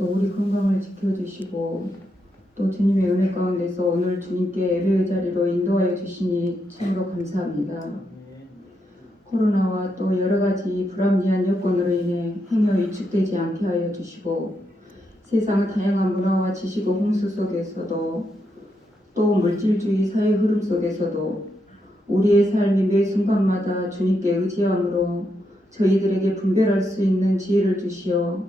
또 우리 건강을 지켜주시고 또 주님의 은혜 가운데서 오늘 주님께 예배의 자리로 인도하여 주시니 참으로 감사합니다. 코로나와 또 여러 가지 불합리한 여건으로 인해 행여 위축되지 않게 하여 주시고 세상 다양한 문화와 지식의 홍수 속에서도 또 물질주의 사회 흐름 속에서도 우리의 삶이 매 순간마다 주님께 의지함으로 저희들에게 분별할 수 있는 지혜를 주시어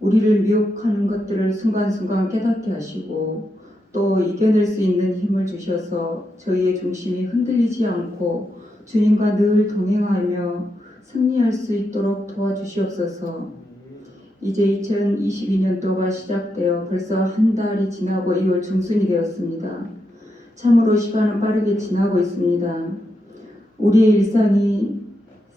우리를 미혹하는 것들을 순간순간 깨닫게 하시고 또 이겨낼 수 있는 힘을 주셔서 저희의 중심이 흔들리지 않고 주님과 늘 동행하며 승리할 수 있도록 도와주시옵소서. 이제 2022년도가 시작되어 벌써 한 달이 지나고 2월 중순이 되었습니다. 참으로 시간은 빠르게 지나고 있습니다. 우리의 일상이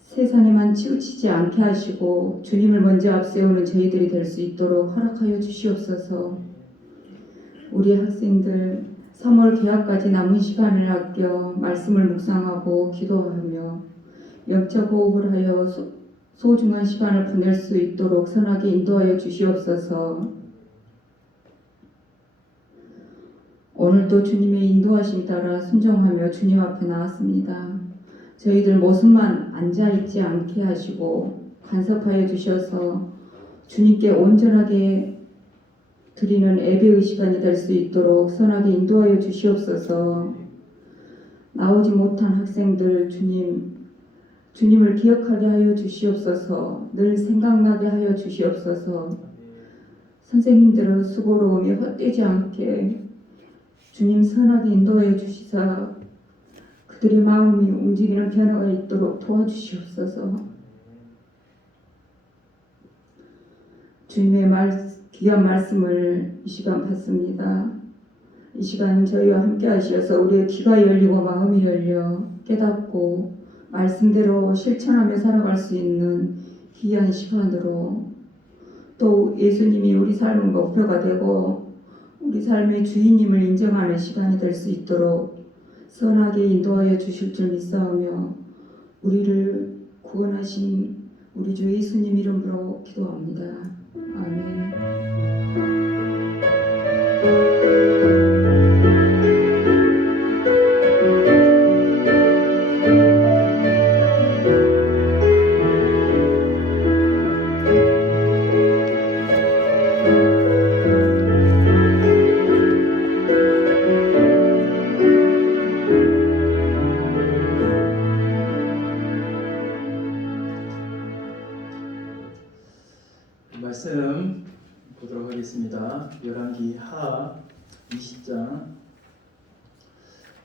세상에만 치우치지 않게 하시고 주님을 먼저 앞세우는 저희들이 될 수 있도록 허락하여 주시옵소서. 우리 학생들 3월 개학까지 남은 시간을 아껴 말씀을 묵상하고 기도하며 영적 호흡을 하여 소중한 시간을 보낼 수 있도록 선하게 인도하여 주시옵소서. 오늘도 주님의 인도하심 따라 순종하며 주님 앞에 나왔습니다. 저희들 모습만 앉아있지 않게 하시고 간섭하여 주셔서 주님께 온전하게 드리는 예배의 시간이 될 수 있도록 선하게 인도하여 주시옵소서. 나오지 못한 학생들 주님을 기억하게 하여 주시옵소서. 늘 생각나게 하여 주시옵소서. 선생님들의 수고로움이 헛되지 않게 주님 선하게 인도하여 주시사 그들의 마음이 움직이는 변화가 있도록 도와주시옵소서. 주님의 귀한 말씀을 이 시간 받습니다. 이 시간 저희와 함께 하시어서 우리의 귀가 열리고 마음이 열려 깨닫고 말씀대로 실천하며 살아갈 수 있는 귀한 시간으로 또 예수님이 우리 삶의 목표가 되고 우리 삶의 주인님을 인정하는 시간이 될 수 있도록 선하게 인도하여 주실 줄 믿사오며 우리를 구원하신 우리 주 예수님 이름으로 기도합니다. 아멘. 말씀 보도록 하겠습니다. 열왕기 하 20장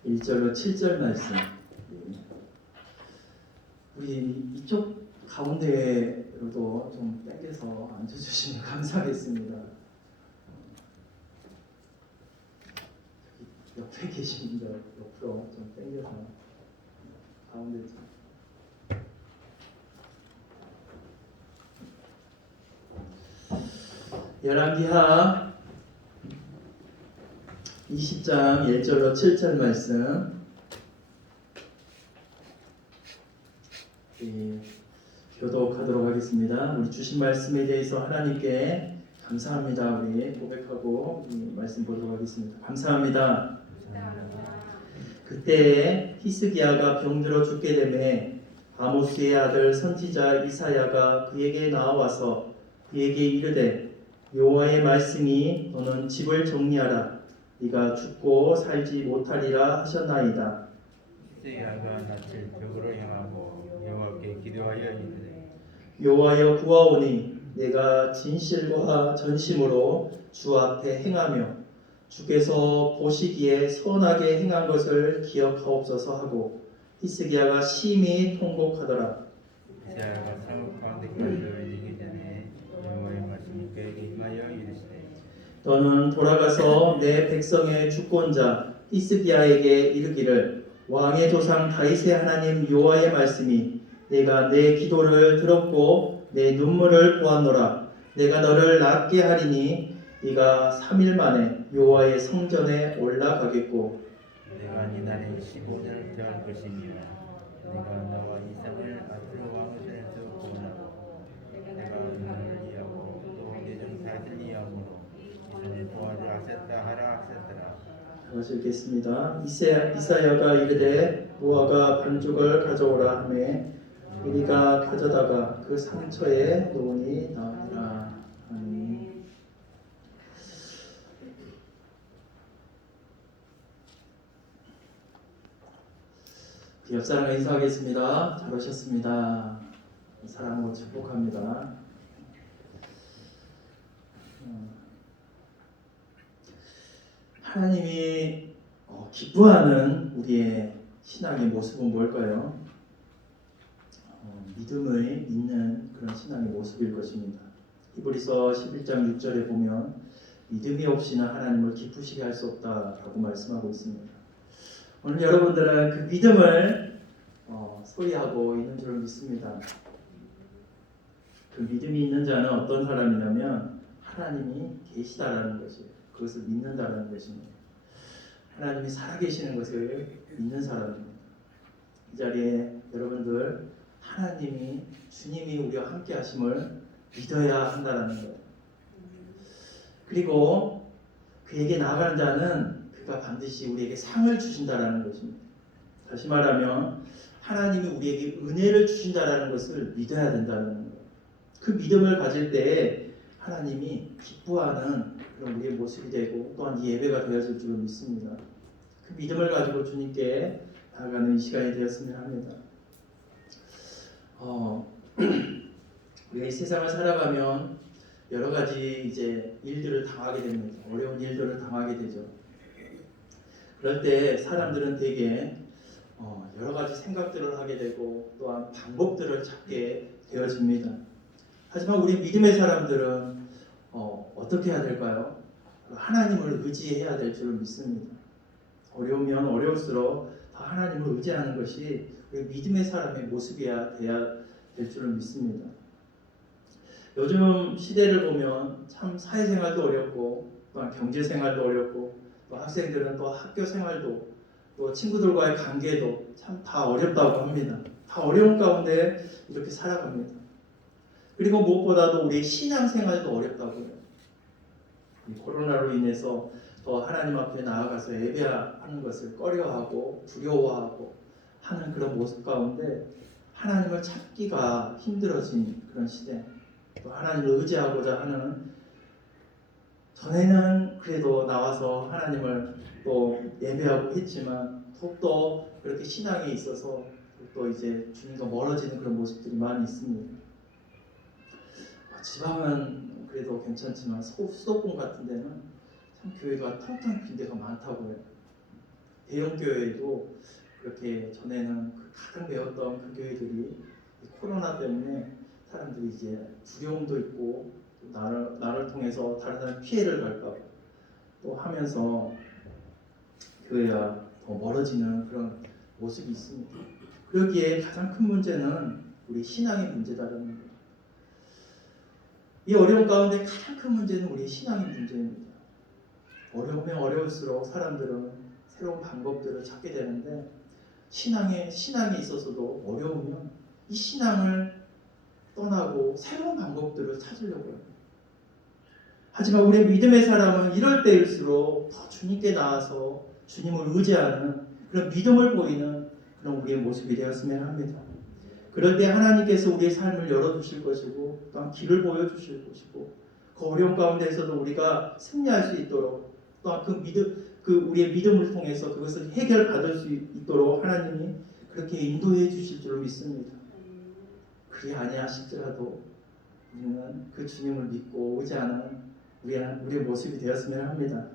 1절로 7절 말씀. 우리 이쪽 가운데로도 좀 당겨서 앉아주시면 감사하겠습니다. 옆에 계신 분들 옆으로 좀 당겨서 가운데 좀. 열왕기하 20장 1절로 7절 말씀 교독하도록 하겠습니다. 우리 주신 말씀에 대해서 하나님께 감사합니다. 우리 고백하고 말씀 보도록 하겠습니다. 감사합니다. 그때 히스기야가 병들어 죽게 되매 아모스의 아들 선지자 이사야가 그에게 나와서 그에게 이르되 여호와의 말씀이 너는 집을 정리하라 네가 죽고 살지 못하리라 하셨나이다. 히스기야가 낯을 벽으로 향하고 여호와께 기도하여 이르되 여호와여 구하오니 내가 진실과 전심으로 주 앞에 행하며 주께서 보시기에 선하게 행한 것을 기억하옵소서 하고 히스기야가 심히 통곡하더라. 이사야가 사뭇 가운데 이르기 전에 여호와의 말씀이 그에게 임하여 이르시되 너는 돌아가서 내 백성의 주권자 히스기야에게 이르기를 왕의 조상 다윗의 하나님 여호와의 말씀이 내가 내 기도를 들었고 내 눈물을 보았노라. 내가 너를 낫게 하리니 네가 3일 만에 여호와의 성전에 올라가겠고 내가 네 날에 15년을 더할 것이니라. 내가 너와 이삭을 앞으로 왕의 손에서 구원하고 내가 너를 이하고 또 내 종 다윗을 같이 읽겠습니다. 이사야가 이르되 노아가 반죽을 가져오라 하매 우리가 가져다가 그 상처에 놓으니 나으니라. 아멘. 옆 사람과 인사하겠습니다. 잘 오셨습니다. 사랑하고 축복합니다. 하나님이 기뻐하는 우리의 신앙의 모습은 뭘까요? 믿음을 있는 그런 신앙의 모습일 것입니다. 히브리서 11장 6절에 보면 믿음이 없이는 하나님을 기쁘시게 할 수 없다라고 말씀하고 있습니다. 오늘 여러분들은 그 믿음을 소유하고 있는 줄 믿습니다. 그 믿음이 있는 자는 어떤 사람이냐면 하나님이 계시다라는 것이에요. 그것을 믿는다라는 것입니다. 하나님이 살아계시는 것을 믿는 사람입니다. 이 자리에 여러분들 하나님이 주님이 우리와 함께 하심을 믿어야 한다는 거예요. 그리고 그에게 나아가는 자는 그가 반드시 우리에게 상을 주신다라는 것입니다. 다시 말하면 하나님이 우리에게 은혜를 주신다라는 것을 믿어야 된다는 거예요. 그 믿음을 가질 때 하나님이 기뻐하는 그런 우리의 모습이 되고 또한 이 예배가 되어질 줄 믿습니다. 그 믿음을 가지고 주님께 나아가는 이 시간이 되었으면 합니다. 우리가 이 세상을 살아가면 여러 가지 이제 일들을 당하게 됩니다. 어려운 일들을 당하게 되죠. 그럴 때 사람들은 대개 여러 가지 생각들을 하게 되고 또한 방법들을 찾게 되어집니다. 하지만 우리 믿음의 사람들은 어떻게 해야 될까요? 하나님을 의지해야 될 줄 믿습니다. 어려우면 어려울수록 다 하나님을 의지하는 것이 우리 믿음의 사람의 모습이야 돼야 될 줄을 믿습니다. 요즘 시대를 보면 참 사회생활도 어렵고 또한 경제생활도 어렵고 또 학생들은 또 학교생활도 또 친구들과의 관계도 참 다 어렵다고 합니다. 다 어려운 가운데 이렇게 살아갑니다. 그리고 무엇보다도 우리 신앙생활도 어렵다고요. 코로나로 인해서 더 하나님 앞에 나아가서 예배하는 것을 꺼려하고 두려워하고 하는 그런 모습 가운데 하나님을 찾기가 힘들어진 그런 시대, 또 하나님을 의지하고자 하는, 전에는 그래도 나와서 하나님을 또 예배하고 했지만 더욱더 그렇게 신앙에 있어서 또 이제 주님과 멀어지는 그런 모습들이 많이 있습니다. 지방은 그래도 괜찮지만 수도권 같은 데는 참 교회가 텅텅 빈 데가 많다고요. 대형 교회도 그렇게 전에는 가득 메웠던 그 교회들이 코로나 때문에 사람들이 이제 두려움도 있고 나를 통해서 다른 사람 피해를 갈까 또 하면서 교회와 더 멀어지는 그런 모습이 있습니다. 그러기에 가장 큰 문제는 우리 신앙의 문제다라는 거예요. 이 어려운 가운데 가장 큰 문제는 우리 신앙의 문제입니다. 어려우면 어려울수록 사람들은 새로운 방법들을 찾게 되는데 신앙에 있어서도 어려우면 이 신앙을 떠나고 새로운 방법들을 찾으려고 해요. 하지만 우리 믿음의 사람은 이럴 때일수록 더 주님께 나와서 주님을 의지하는 그런 믿음을 보이는 그런 우리의 모습이 되었으면 합니다. 그럴 때 하나님께서 우리의 삶을 열어주실 것이고 또한 길을 보여주실 것이고 그 어려운 가운데에서도 우리가 승리할 수 있도록 또한 우리의 믿음을 통해서 그것을 해결받을 수 있도록 하나님이 그렇게 인도해 주실 줄 믿습니다. 그리 아니하실지라도 우리는 그 주님을 믿고 의지하는 우리의 모습이 되었으면 합니다.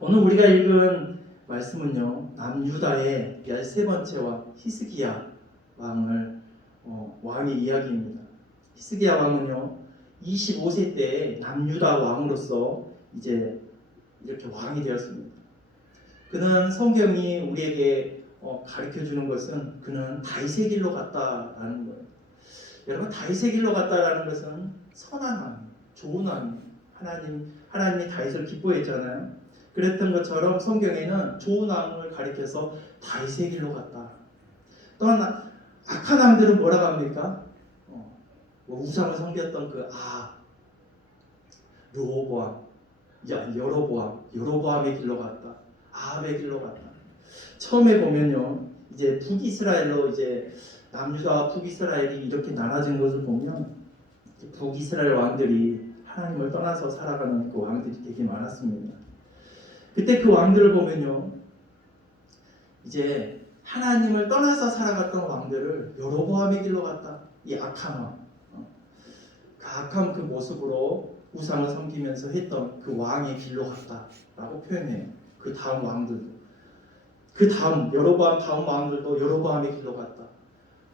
오늘 우리가 읽은 말씀은요, 남유다의 13번째 왕 히스기야 왕의 이야기입니다. 히스기야 왕은요 25세 때 남유다 왕으로서 이제 이렇게 왕이 되었습니다. 그는 성경이 우리에게 가르쳐 주는 것은 그는 다윗의 길로 갔다라는 거예요. 여러분, 다윗의 길로 갔다라는 것은 선한 왕, 좋은 왕, 하나님이 다윗을 기뻐했잖아요. 그랬던 것처럼 성경에는 좋은 왕을 가리켜서 다윗의 길로 갔다. 또한 악한 왕들은 뭐라고 합니까? 우상을 섬겼던 르호보암, 여로보암의 길로 갔다. 아합의 길로 갔다. 처음에 보면요, 이제 북이스라엘로 이제 남유다와 북이스라엘이 이렇게 나눠진 것을 보면 북이스라엘 왕들이 하나님을 떠나서 살아가는 그 왕들이 되게 많았습니다. 그때 그 왕들을 보면요, 이제 하나님을 떠나서 살아갔던 왕들을 여로보암의 길로 갔다. 이 악한 왕, 그 악한 그 모습으로 우상을 섬기면서 했던 그 왕의 길로 갔다라고 표현해요. 그 다음 왕들도, 그 다음 여로보암 다음 왕들도 여로보암의 길로 갔다.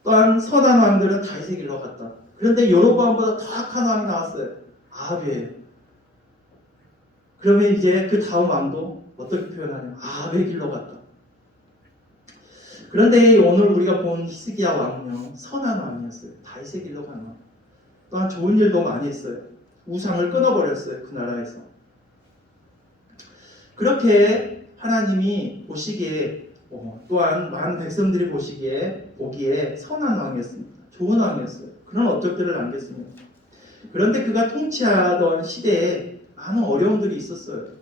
또한 선한 왕들은 다윗의 길로 갔다. 그런데 여로보암보다 더 악한 왕이 나왔어요. 아합이에요. 그러면 이제 그 다음 왕도 어떻게 표현하냐면 아합의 길로 갔다. 그런데 오늘 우리가 본 히스기야 왕은요, 선한 왕이었어요. 다윗의 길로 가는 왕. 또한 좋은 일도 많이 했어요. 우상을 끊어버렸어요. 그 나라에서. 그렇게 하나님이 보시기에 또한 많은 백성들이 보기에 선한 왕이었습니다. 좋은 왕이었어요. 그런 업적들을 남겼습니다. 그런데 그가 통치하던 시대에 많은 어려움들이 있었어요.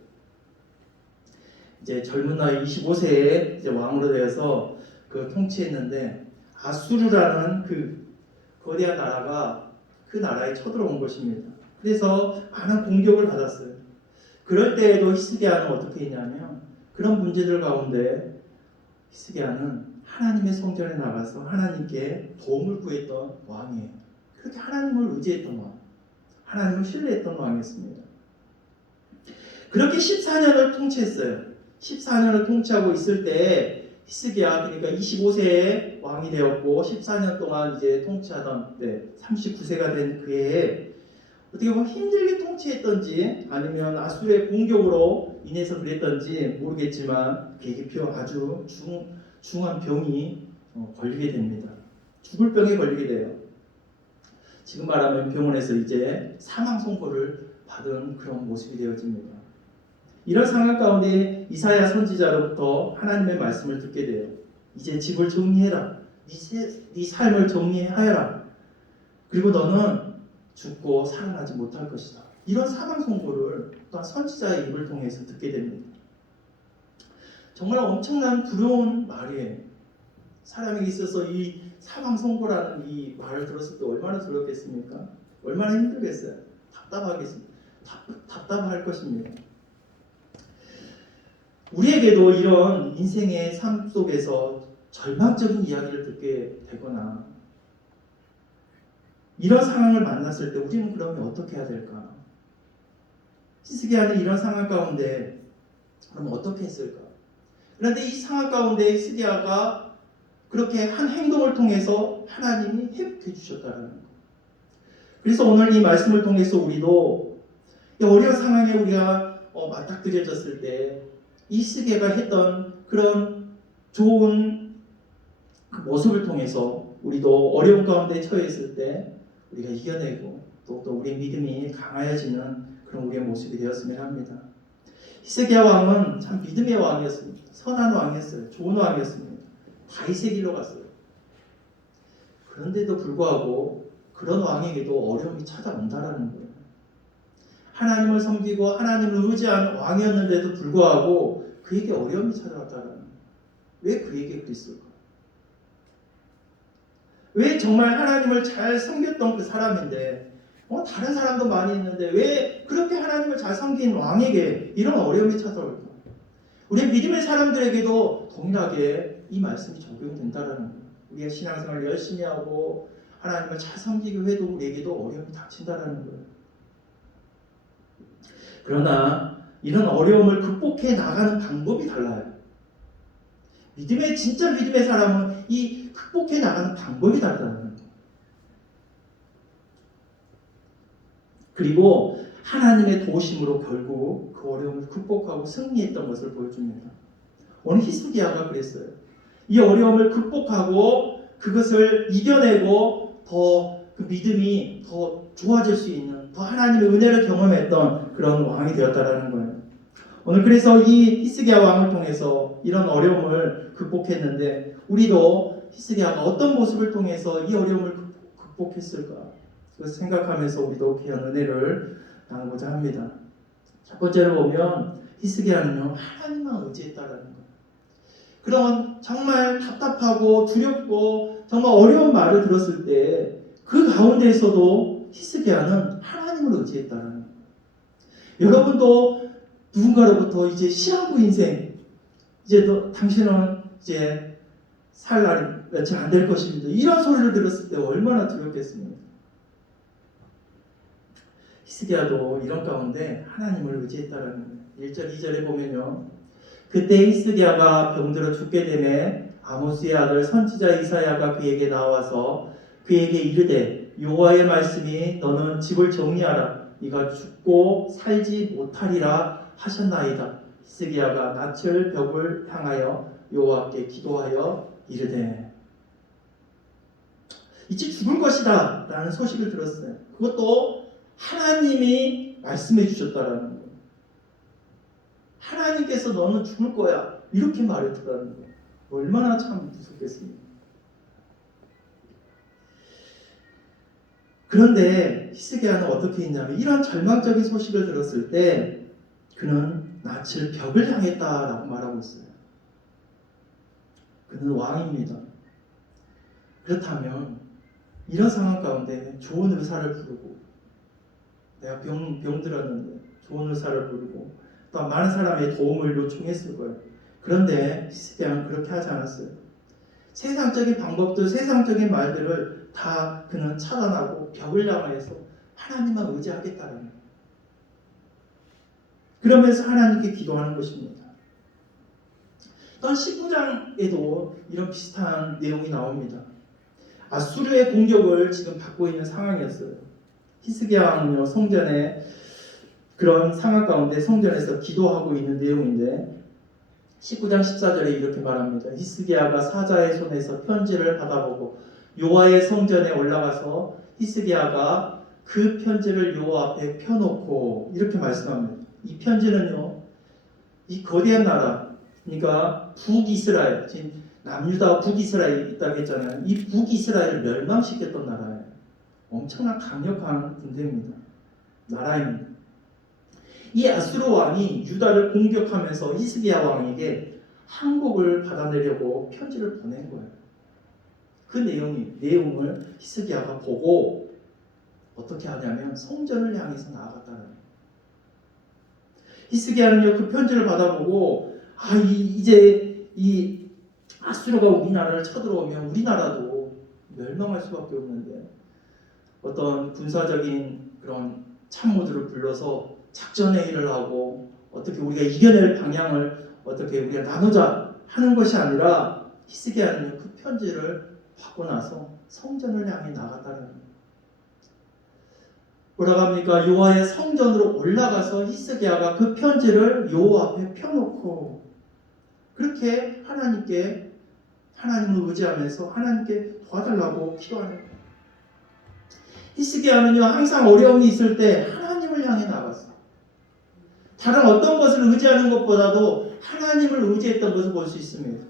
이제 젊은 나이 25세에 이제 왕으로 되어서 그 통치했는데 아수르라는 그 거대한 나라가 그 나라에 쳐들어온 것입니다. 그래서 많은 공격을 받았어요. 그럴 때에도 히스기야는 어떻게 했냐면 그런 문제들 가운데 히스기야는 하나님의 성전에 나가서 하나님께 도움을 구했던 왕이에요. 그렇게 하나님을 의지했던 왕, 하나님을 신뢰했던 왕이었습니다. 그렇게 14년을 통치했어요. 14년을 통치하고 있을 때 히스기야, 그러니까 25세에 왕이 되었고 14년 동안 이제 통치하던 39세가 된 그해에 어떻게 보면 힘들게 통치했던지 아니면 아수르의 공격으로 인해서 그랬던지 모르겠지만 그에게 아주 중한 병이 걸리게 됩니다. 죽을 병에 걸리게 돼요. 지금 말하면 병원에서 이제 사망 선고를 받은 그런 모습이 되어집니다. 이런 상황 가운데 이사야 선지자로부터 하나님의 말씀을 듣게 돼요. 이제 집을 정리해라. 네 삶을 정리하여라. 그리고 너는 죽고 살아나지 못할 것이다. 이런 사망 선고를 또한 선지자의 입을 통해서 듣게 됩니다. 정말 엄청난 두려운 말이에요. 사람에게 있어서 이 사망 선고라는 이 말을 들었을 때 얼마나 두렵겠습니까? 얼마나 힘들겠어요? 답답하겠습니다. 답답할 것입니다. 우리에게도 이런 인생의 삶 속에서 절망적인 이야기를 듣게 되거나 이런 상황을 만났을 때 우리는 그러면 어떻게 해야 될까? 히스기야는 이런 상황 가운데 그럼 어떻게 했을까? 그런데 이 상황 가운데 히스기야가 그렇게 한 행동을 통해서 하나님이 회복해 주셨다는 것. 그래서 오늘 이 말씀을 통해서 우리도 이 어려운 상황에 우리가 맞닥뜨려졌을 때 히스기야가 했던 그런 좋은 그 모습을 통해서 우리도 어려운 가운데 처해 있을 때 우리가 이겨내고 또 우리의 믿음이 강하여지는 그런 우리의 모습이 되었으면 합니다. 히스기야 왕은 참 믿음의 왕이었습니다. 선한 왕이었어요. 좋은 왕이었습니다. 다윗의 길로 갔어요. 그런데도 불구하고 그런 왕에게도 어려움이 찾아온다라는 거예요. 하나님을 섬기고 하나님을 의지하는 왕이었는데도 불구하고 그에게 어려움이 찾아왔다라는 거예요. 왜 그에게 그랬을까? 왜 정말 하나님을 잘 섬겼던 그 사람인데 다른 사람도 많이 있는데 왜 그렇게 하나님을 잘 섬긴 왕에게 이런 어려움이 찾아올까? 우리 믿음의 사람들에게도 동일하게 이 말씀이 적용된다는 거예요. 우리가 신앙생활을 열심히 하고 하나님을 잘 섬기기 해도 우리에게도 어려움이 닥친다는 거예요. 그러나 이런 어려움을 극복해 나가는 방법이 달라요. 진짜 믿음의 사람은 이 극복해 나가는 방법이 다르다는 거예요. 그리고 하나님의 도우심으로 결국 그 어려움을 극복하고 승리했던 것을 보여줍니다. 오늘 히스기야가 그랬어요. 이 어려움을 극복하고 그것을 이겨내고 더 그 믿음이 더 좋아질 수 있는 더 하나님의 은혜를 경험했던 그런 왕이 되었다라는 거예요. 오늘 그래서 이 히스기야 왕을 통해서 이런 어려움을 극복했는데 우리도 히스기야가 어떤 모습을 통해서 이 어려움을 극복했을까? 그것을 생각하면서 우리도 귀한 은혜를 나누고자 합니다. 첫 번째로 보면 히스기야는요 하나님만 의지했다라는 거예요. 그런 정말 답답하고 두렵고 정말 어려운 말을 들었을 때 그 가운데에서도 히스기야는 하나님을 의지했다라는 거예요. 여러분도 누군가로부터 이제 시한부 인생, 이제 당신은 이제 살 날이 며칠 안 될 것입니다, 이런 소리를 들었을 때 얼마나 두렵겠습니까? 히스기야도 이런 가운데 하나님을 의지했다라는 거예요. 1절 2절에 보면요, 그때 히스기야가 병들어 죽게 되매 아모스의 아들 선지자 이사야가 그에게 나와서 그에게 이르되 여호와의 말씀이 너는 집을 정리하라, 네가 죽고 살지 못하리라 하셨나이다. 히스기야가 낯을 벽을 향하여 여호와께 기도하여 이르되 이제 죽을 것이다 라는 소식을 들었어요. 그것도 하나님이 말씀해 주셨다라는 거예요. 하나님께서 너는 죽을 거야 이렇게 말했다라는 거예요. 얼마나 참 무섭겠습니까? 그런데 히스기야는 어떻게 했냐면 이런 절망적인 소식을 들었을 때 그는 낯을 벽을 향했다라고 말하고 있어요. 그는 왕입니다. 그렇다면 이런 상황 가운데 좋은 의사를 부르고, 내가 병들었는데 좋은 의사를 부르고 또 많은 사람의 도움을 요청했을 거예요. 그런데 히스기야는 그렇게 하지 않았어요. 세상적인 방법들, 세상적인 말들을 다 그는 차단하고 벽을 향해서 하나님만 의지하겠다는 거예요. 그러면서 하나님께 기도하는 것입니다. 또한 19장에도 이런 비슷한 내용이 나옵니다. 아수르의 공격을 지금 받고 있는 상황이었어요. 히스기야 왕은요 성전에, 그런 상황 가운데 성전에서 기도하고 있는 내용인데 19장 14절에 이렇게 말합니다. 히스기야가 사자의 손에서 편지를 받아보고 여호와의 성전에 올라가서 히스기야가 그 편지를 여호와 앞에 펴놓고 이렇게 말씀합니다. 이 편지는요, 이 거대한 나라, 그러니까 북이스라엘, 지금 남유다와 북이스라엘이 있다고 했잖아요. 이 북이스라엘을 멸망시켰던 나라예요. 엄청난 강력한 군대입니다. 나라입니다. 이 아수르 왕이 유다를 공격하면서 히스기야 왕에게 항복을 받아내려고 편지를 보낸 거예요. 그 내용을 히스기야가 보고 어떻게 하냐면 성전을 향해서 나아갔다는 거예요. 히스기야는요 그 편지를 받아보고 이제 이 아수르가 우리나라를 쳐들어오면 우리나라도 멸망할 수밖에 없는데 어떤 군사적인 그런 참모들을 불러서 작전회의를 하고 어떻게 우리가 이겨낼 방향을 어떻게 우리가 나누자 하는 것이 아니라 히스기야는 그 편지를 받고 나서 성전을 향해 나갔다는 거예요. 뭐라고 합니까? 여호와의 성전으로 올라가서 히스기야가 그 편지를 여호와 앞에 펴놓고 그렇게 하나님을 의지하면서 하나님께 도와달라고 기도하는 거예요. 히스기야는요 항상 어려움이 있을 때 하나님을 향해 나갔어요. 다른 어떤 것을 의지하는 것보다도 하나님을 의지했던 것을 볼 수 있습니다.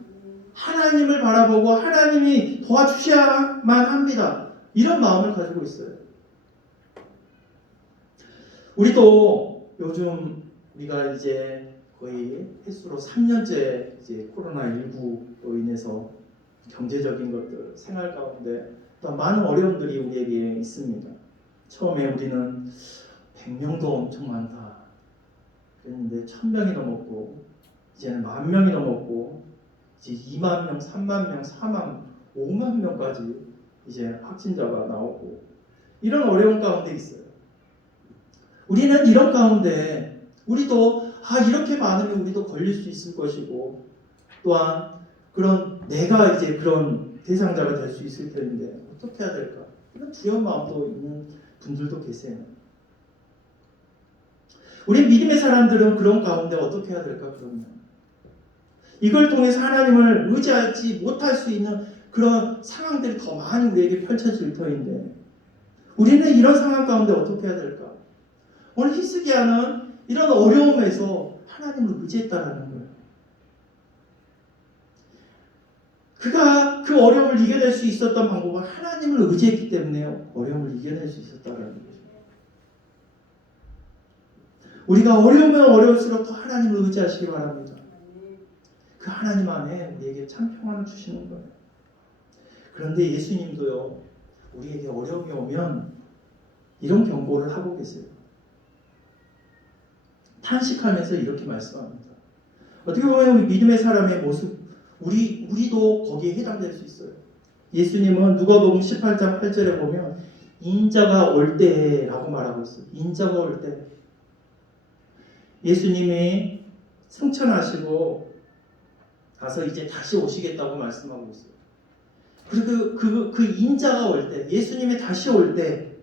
하나님을 바라보고 하나님이 도와주셔야만 합니다. 이런 마음을 가지고 있어요. 우리도 요즘 우리가 이제 거의 횟수로 3년째 이제 코로나19로 인해서 경제적인 것들, 생활 가운데 또 많은 어려움들이 우리에게 있습니다. 처음에 우리는 100명도 엄청 많다 그랬는데 1000명이 넘었고 이제는 10,000명이 넘었고 이제 2만 명, 3만 명, 4만, 5만 명까지 이제 확진자가 나오고 이런 어려운 가운데 있어요. 우리는 이런 가운데 우리도 이렇게 많으면 우리도 걸릴 수 있을 것이고 또한 그런 내가 이제 그런 대상자가 될 수 있을 텐데 어떻게 해야 될까? 이런 두려운 마음도 있는 분들도 계세요. 우리 믿음의 사람들은 그런 가운데 어떻게 해야 될까? 그러면 이걸 통해서 하나님을 의지하지 못할 수 있는 그런 상황들이 더 많이 우리에게 펼쳐질 터인데 우리는 이런 상황 가운데 어떻게 해야 될까? 오늘 히스기야는 이런 어려움에서 하나님을 의지했다라는 거예요. 그가 그 어려움을 이겨낼 수 있었던 방법은 하나님을 의지했기 때문에 어려움을 이겨낼 수 있었다라는 거죠. 우리가 어려우면 어려울수록 더 하나님을 의지하시기 바랍니다. 그 하나님 안에 우리에게 참 평안을 주시는 거예요. 그런데 예수님도요, 우리에게 어려움이 오면 이런 경고를 하고 계세요. 탄식하면서 이렇게 말씀합니다. 어떻게 보면 믿음의 사람의 모습, 우리도 거기에 해당될 수 있어요. 예수님은 누가복음 18장 8절에 보면 인자가 올 때라고 말하고 있어요. 인자가 올 때. 예수님이 승천하시고 가서 이제 다시 오시겠다고 말씀하고 있어요. 그리고 그 인자가 올 때, 예수님이 다시 올 때,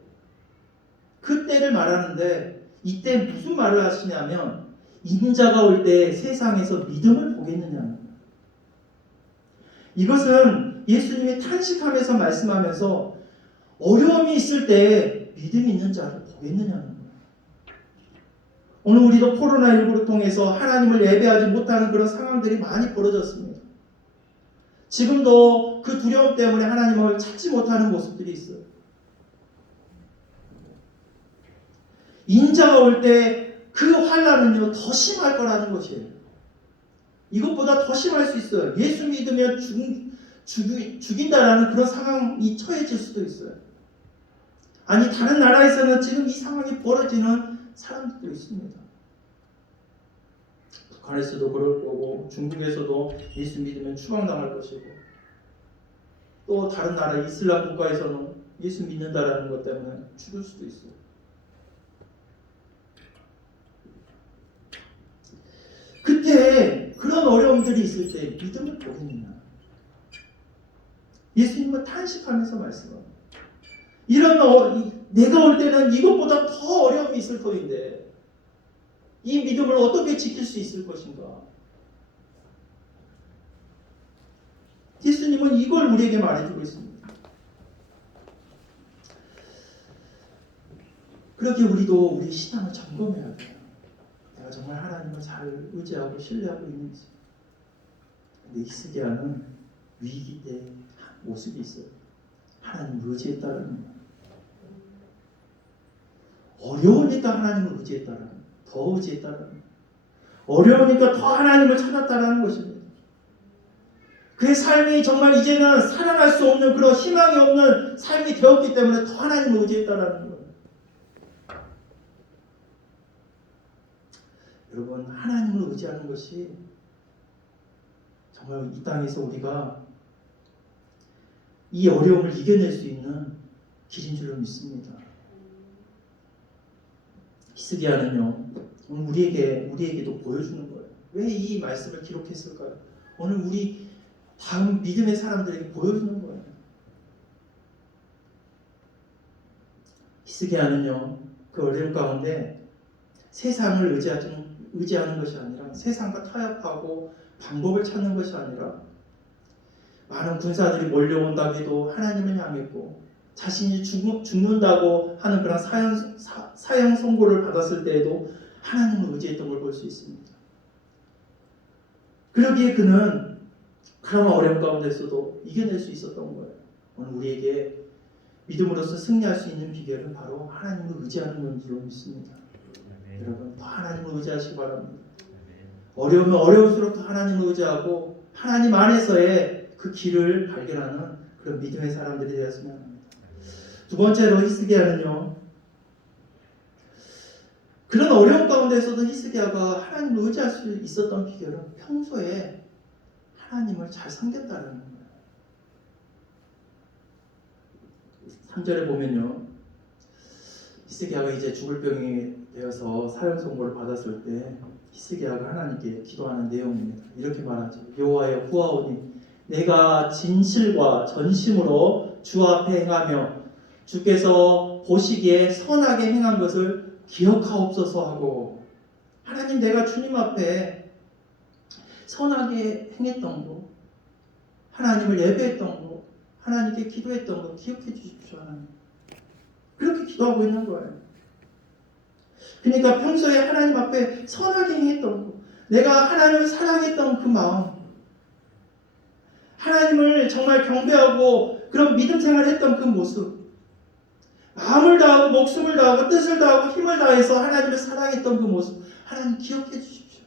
그때를 말하는데 이때 무슨 말을 하시냐면 인자가 올 때 세상에서 믿음을 보겠느냐는 거예요. 이것은 예수님이 탄식하면서 말씀하면서 어려움이 있을 때 믿음이 있는 자를 보겠느냐는 거예요. 오늘 우리도 코로나19를 통해서 하나님을 예배하지 못하는 그런 상황들이 많이 벌어졌습니다. 지금도 그 두려움 때문에 하나님을 찾지 못하는 모습들이 있어요. 인자가 올 때 그 환난은요 더 심할 거라는 것이에요. 이것보다 더 심할 수 있어요. 예수 믿으면 죽인다라는 그런 상황이 처해질 수도 있어요. 아니 다른 나라에서는 지금 이 상황이 벌어지는 사람들도 있습니다. 북한에서도 그럴 거고 중국에서도 예수 믿으면 추방당할 것이고 또 다른 나라 이슬람 국가에서는 예수 믿는다라는 것 때문에 죽을 수도 있어요. 그때 그런 어려움들이 있을 때 믿음을 보겠느냐. 예수님은 탄식하면서 말씀합니다. 내가 올 때는 이것보다 더 어려움이 있을 터인데 이 믿음을 어떻게 지킬 수 있을 것인가. 예수님은 이걸 우리에게 말해주고 있습니다. 그렇게 우리도 우리 신앙을 점검해야 돼요. 내가 정말 하나님을 잘 의지하고 신뢰하고 있는지. 근데 히스기야는 위기 때 모습이 있어요. 하나님을 의지했다라는 거예요. 어려우니까 하나님을 의지했다라는 거예요. 더 의지했다라는 거예요. 어려우니까 더 하나님을 찾았다라는 것입니다. 그의 삶이 정말 이제는 살아날 수 없는 그런 희망이 없는 삶이 되었기 때문에 더 하나님을 의지했다라는 거예요. 여러분, 하나님을 의지하는 것이 정말 이 땅에서 우리가 이 어려움을 이겨낼 수 있는 길인 줄로 믿습니다. 히스기야는요, 오늘 우리에게도 보여주는 거예요. 왜 이 말씀을 기록했을까요? 오늘 우리 다음 믿음의 사람들에게 보여주는 거예요. 히스기야는요, 그 어려움 가운데 세상을 의지하는 것이 아니라 세상과 타협하고 방법을 찾는 것이 아니라 많은 군사들이 몰려온다고 해도 하나님을 향했고 자신이 죽는다고 하는 그런 사형 선고를 받았을 때에도 하나님을 의지했던 걸 볼 수 있습니다. 그러기에 그는 그런 어려움 가운데서도 이겨낼 수 있었던 거예요. 오늘 우리에게 믿음으로써 승리할 수 있는 비결은 바로 하나님을 의지하는 건 줄로 믿습니다. 여러분, 더 하나님을 의지하시기 바랍니다. 어려우면 어려울수록 더 하나님을 의지하고 하나님 안에서의 그 길을 발견하는 그런 믿음의 사람들이 되었으면 합니다. 두 번째로 히스기야는요, 그런 어려움 가운데서도 히스기야가 하나님을 의지할 수 있었던 비결은 평소에 하나님을 잘 섬겼다는 거예요. 3절에 보면요, 히스기야가 이제 죽을 병이 되어서 사형 선고를 받았을 때 히스기야가 하나님께 기도하는 내용입니다. 이렇게 말하죠. 여호와여, 구하오니 내가 진실과 전심으로 주 앞에 행하며 주께서 보시기에 선하게 행한 것을 기억하옵소서 하고, 하나님, 내가 주님 앞에 선하게 행했던 거, 하나님을 예배했던 거, 하나님께 기도했던 거 기억해 주십시오. 하나님. 그렇게 기도하고 있는 거예요. 그러니까 평소에 하나님 앞에 선하게 행했던 거, 내가 하나님을 사랑했던 그 마음, 하나님을 정말 경배하고 그런 믿음 생활을 했던 그 모습, 마음을 다하고 목숨을 다하고 뜻을 다하고 힘을 다해서 하나님을 사랑했던 그 모습 하나님 기억해 주십시오.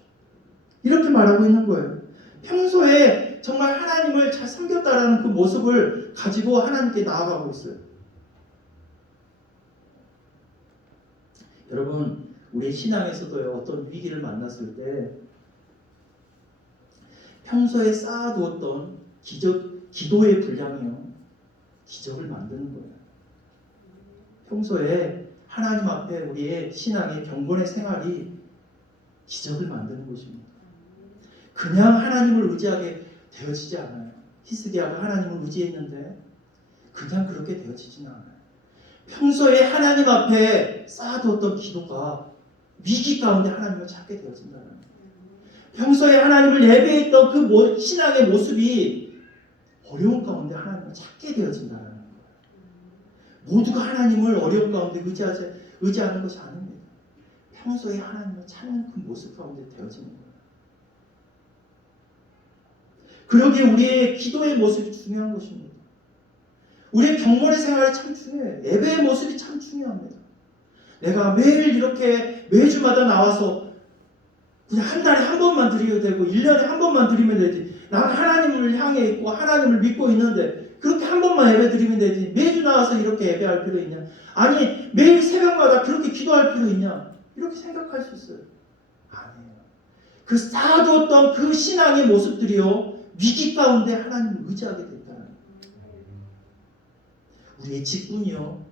이렇게 말하고 있는 거예요. 평소에 정말 하나님을 잘 섬겼다라는 그 모습을 가지고 하나님께 나아가고 있어요. 여러분, 우리 신앙에서도요, 어떤 위기를 만났을 때 평소에 쌓아두었던 기도의 분량이요, 기적을 만드는 거예요. 평소에 하나님 앞에 우리의 신앙의 경건의 생활이 기적을 만드는 것입니다. 그냥 하나님을 의지하게 되어지지 않아요. 히스기야가 하나님을 의지했는데 그냥 그렇게 되어지지는 않아요. 평소에 하나님 앞에 쌓아두었던 기도가 위기 가운데 하나님을 찾게 되어진다는 거예요. 평소에 하나님을 예배했던 그 신앙의 모습이 어려운 가운데 하나님을 찾게 되어진다는 거예요. 모두가 하나님을 어려운 가운데 의지하는 것이 아닙니다. 평소에 하나님을 찾는 그 모습 가운데 되어지는 거예요. 그러기에 우리의 기도의 모습이 중요한 것입니다. 우리의 경건의 생활이 참 중요해요. 예배의 모습이 참 중요합니다. 내가 매일 이렇게 매주마다 나와서 그냥 한 달에 한 번만 드려야 되고 1년에 한 번만 드리면 되지. 나는 하나님을 향해 있고 하나님을 믿고 있는데 그렇게 한 번만 예배 드리면 되지. 매주 나와서 이렇게 예배할 필요 있냐? 아니 매일 새벽마다 그렇게 기도할 필요 있냐? 이렇게 생각할 수 있어요. 아니에요. 그 쌓아두었던 그 신앙의 모습들이요, 위기 가운데 하나님을 의지하게 된다는 거예요. 우리의 직분이요,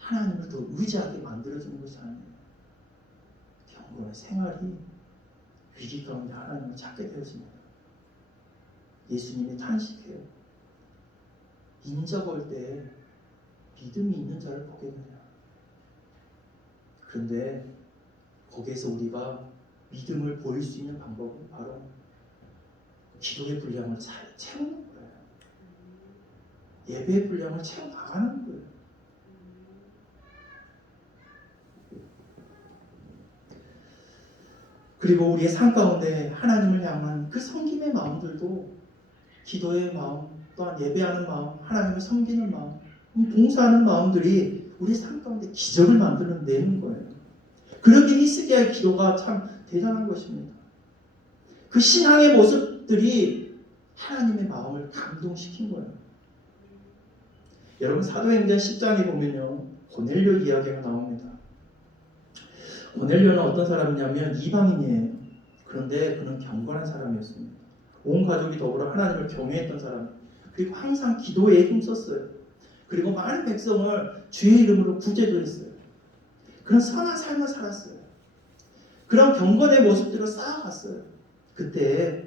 하나님을 더 의지하게 만들어주는 것이 아니에요. 경건의 생활이 위기 가운데 하나님을 찾게 되어집니다. 예수님이 탄식해요. 인적할 때 믿음이 있는 자를 보겠느냐. 그런데 거기에서 우리가 믿음을 보일 수 있는 방법은 바로 기도의 분량을 채우는 거예요. 예배의 분량을 채워나가는 거예요. 그리고 우리의 삶 가운데 하나님을 향한 그 섬김의 마음들도, 기도의 마음, 또한 예배하는 마음, 하나님을 섬기는 마음, 봉사하는 마음들이 우리의 삶 가운데 기적을 만들어내는 거예요. 그렇게 히스기야의 기도가 참 대단한 것입니다. 그 신앙의 모습들이 하나님의 마음을 감동시킨 거예요. 여러분, 사도행전 10장에 보면요, 고넬료 이야기가 나옵니다. 고넬료는 어떤 사람이냐면 이방인이에요. 그런데 그는 경건한 사람이었습니다. 온 가족이 더불어 하나님을 경외했던 사람, 그리고 항상 기도에 힘썼어요. 그리고 많은 백성을 주의 이름으로 구제도 했어요. 그런 선한 삶을 살았어요. 그런 경건의 모습들을 쌓아갔어요. 그때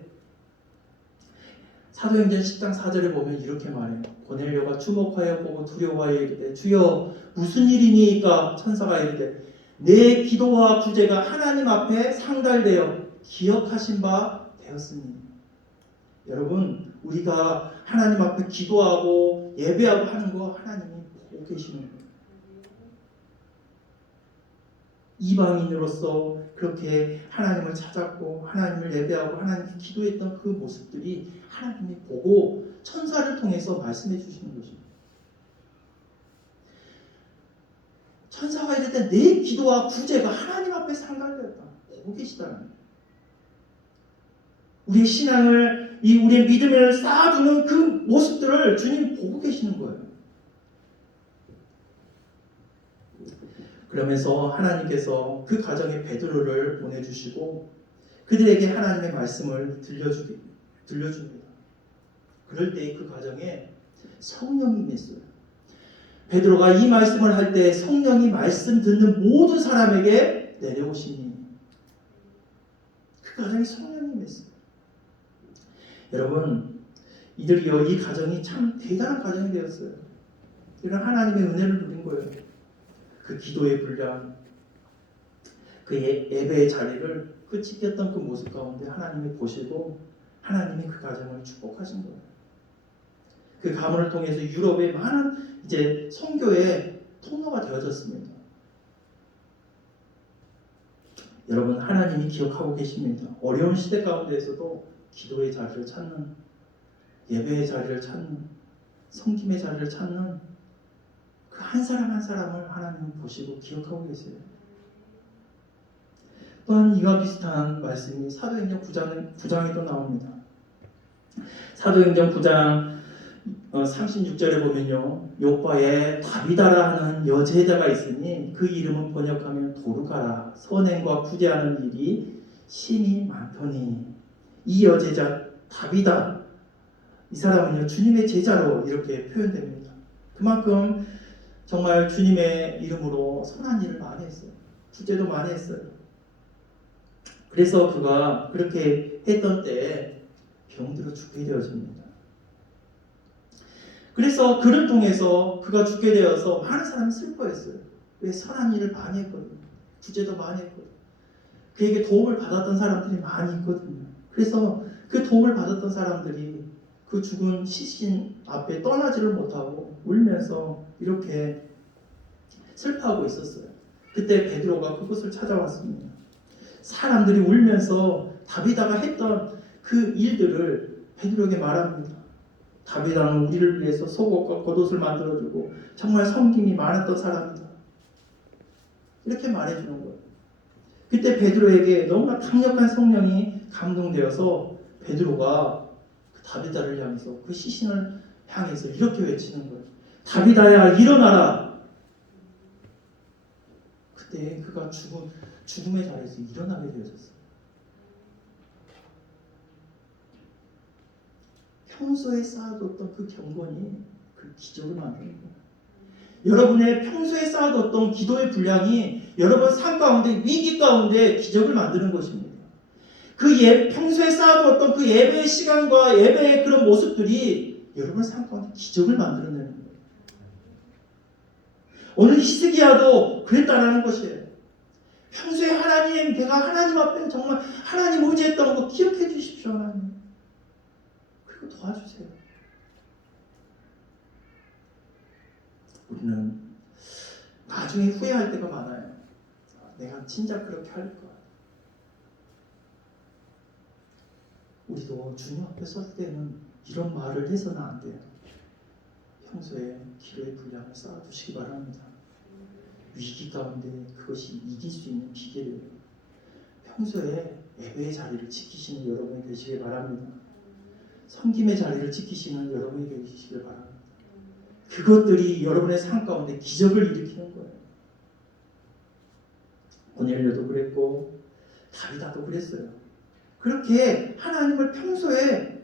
사도행전 10장 4절에 보면 이렇게 말해요. 고넬료가 주목하여 보고 두려워하여 이르되 주여 무슨 일이니까? 천사가 이르되 내 기도와 구제가 하나님 앞에 상달되어 기억하신 바 되었으니. 여러분, 우리가 하나님 앞에 기도하고 예배하고 하는 거 하나님이 보고 계시는 거예요. 이방인으로서 그렇게 하나님을 찾았고 하나님을 예배하고 하나님께 기도했던 그 모습들이 하나님이 보고 천사를 통해서 말씀해 주시는 것입니다. 천사가 이럴 때 내 기도와 구제가 하나님 앞에 상달되었다. 보고 계시다는 거예요. 우리의 신앙을, 우리의 믿음을 쌓아두는 그 모습들을 주님 보고 계시는 거예요. 그러면서 하나님께서 그 가정에 베드로를 보내주시고 그들에게 하나님의 말씀을 들려줍니다. 그럴 때 그 가정에 성령이 임했어요. 베드로가 이 말씀을 할 때 성령이 말씀 듣는 모든 사람에게 내려오시니 그 가정에 성령이 임했어요. 여러분, 이들이요, 이 가정이 참 대단한 가정이 되었어요. 이런 하나님의 은혜를 누린 거예요. 그 기도의 분량, 그 예배의 자리를 그 지켰던 그 모습 가운데 하나님이 보시고 하나님이 그 가정을 축복하신 거예요. 그 가문을 통해서 유럽의 많은 이제 선교의 통로가 되어졌습니다. 여러분, 하나님이 기억하고 계십니다. 어려운 시대 가운데에서도 기도의 자리를 찾는, 예배의 자리를 찾는, 섬김의 자리를 찾는 그 그 한 사람 한 사람을 하나님은 보시고 기억하고 계세요. 또한 이와 비슷한 말씀이 사도행전 9장에도 나옵니다. 사도행전 9장 36절에 보면요, 요바에 다비다라 하는 여제자가 있으니 그 이름은 번역하면 도르가라, 선행과 구제하는 일이 심히 많더니. 이 여제자 다비다, 이 사람은요 주님의 제자로 이렇게 표현됩니다. 그만큼 정말 주님의 이름으로 선한 일을 많이 했어요. 구제도 많이 했어요. 그래서 그가 그렇게 했던 때에 병들어 죽게 되어집니다. 그래서 그를 통해서 그가 죽게 되어서 많은 사람이 슬퍼했어요. 왜? 선한 일을 많이 했거든요. 구제도 많이 했거든요. 그에게 도움을 받았던 사람들이 많이 있거든요. 그래서 그 도움을 받았던 사람들이 그 죽은 시신 앞에 떠나지를 못하고 울면서 이렇게 슬퍼하고 있었어요. 그때 베드로가 그곳을 찾아왔습니다. 사람들이 울면서 다비다가 했던 그 일들을 베드로에게 말합니다. 다비다는 우리를 위해서 속옷과 겉옷을 만들어주고 정말 섬김이 많았던 사람이다. 이렇게 말해주는 거예요. 그때 베드로에게 너무나 강력한 성령이 감동되어서 베드로가 그 다비다를 향해서 그 시신을 향해서 이렇게 외치는 거예요. 다비다야 일어나라. 그때 그가 죽음의 자리에서 일어나게 되어졌어요. 평소에 쌓아뒀던 그 경건이 그 기적을 만드는 거예요. 여러분의 평소에 쌓아뒀던 기도의 분량이 여러분 삶 가운데, 위기 가운데 기적을 만드는 것입니다. 평소에 쌓아뒀던 그 예배의 시간과 예배의 그런 모습들이 여러분의 삶 가운데 기적을 만들어내는 거예요. 오늘 히스기야도 그랬다라는 것이에요. 평소에 하나님, 내가 하나님 앞에 정말 하나님 의지했던 거 기억해 주십시오, 하나님. 그리고 도와주세요. 우리는 나중에 후회할 때가 많아요. 내가 진짜 그렇게 할 거야. 우리도 주님 앞에 설 때는 이런 말을 해서는 안 돼요. 평소에 기도의 분량을 쌓아두시기 바랍니다. 위기 가운데 그것이 이길 수 있는 비결이에요. 평소에 예배의 자리를 지키시는 여러분이 되시길 바랍니다. 섬김의 자리를 지키시는 여러분이 되시길 바랍니다. 그것들이 여러분의 삶 가운데 기적을 일으키는 거예요. 고넬료도 그랬고 다비다도 그랬어요. 그렇게 하나님을 평소에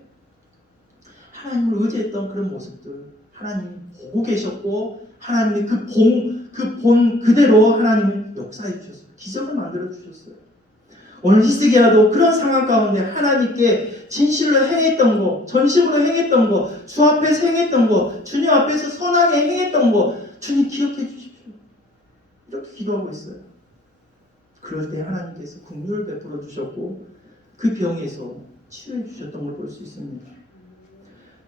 하나님을 의지했던 그런 모습들, 하나님 보고 계셨고 하나님이 그 본 그대로 하나님이 역사해 주셨어요. 기적을 만들어 주셨어요. 오늘 히스기야도 그런 상황 가운데 하나님께 진실로 행했던 거, 전심으로 행했던 거, 주 앞에서 행했던 거, 주님 앞에서 선하게 행했던 거, 주님 기억해 주십시오. 이렇게 기도하고 있어요. 그럴 때 하나님께서 긍휼을 베풀어 주셨고 그 병에서 치유해 주셨던 걸 볼 수 있습니다.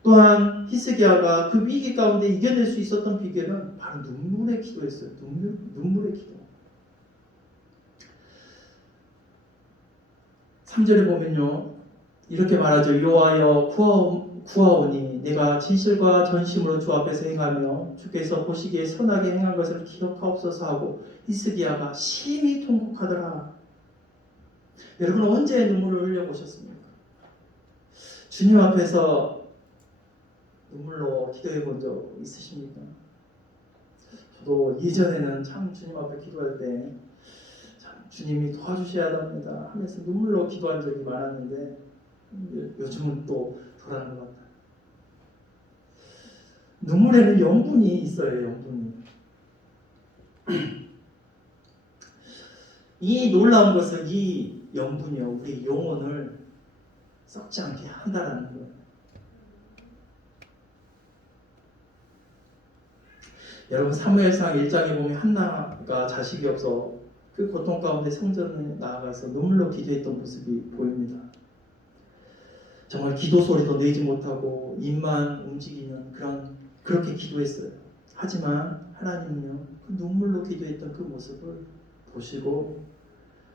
또한 히스기야가 그 위기 가운데 이겨낼 수 있었던 비결은 바로 눈물의 기도였어요. 눈물의 기도. 3절에 보면요, 이렇게 말하죠. 여호와여 구하오니 내가 진실과 전심으로 주 앞에서 행하며 주께서 보시기에 선하게 행한 것을 기억하옵소서 하고 히스기야가 심히 통곡하더라. 여러분 언제 눈물을 흘려보셨습니까? 주님 앞에서 눈물로 기도해 본 적 있으십니까? 저도 예전에는 참 주님 앞에 기도할 때 참 주님이 도와주셔야 합니다 하면서 눈물로 기도한 적이 많았는데 요즘은 또 덜한 것 같아요. 눈물에는 염분이 있어요. 염분이. 이 놀라운 것은 이 염분이요, 우리 영혼을 썩지 않게 한다는 거예요. 여러분 사무엘상 1장에 보면 한나가 자식이 없어 그 고통 가운데 성전에 나아가서 눈물로 기도했던 모습이 보입니다. 정말 기도 소리도 내지 못하고 입만 움직이는 그렇게 기도했어요. 하지만 하나님은요, 그 눈물로 기도했던 그 모습을 보시고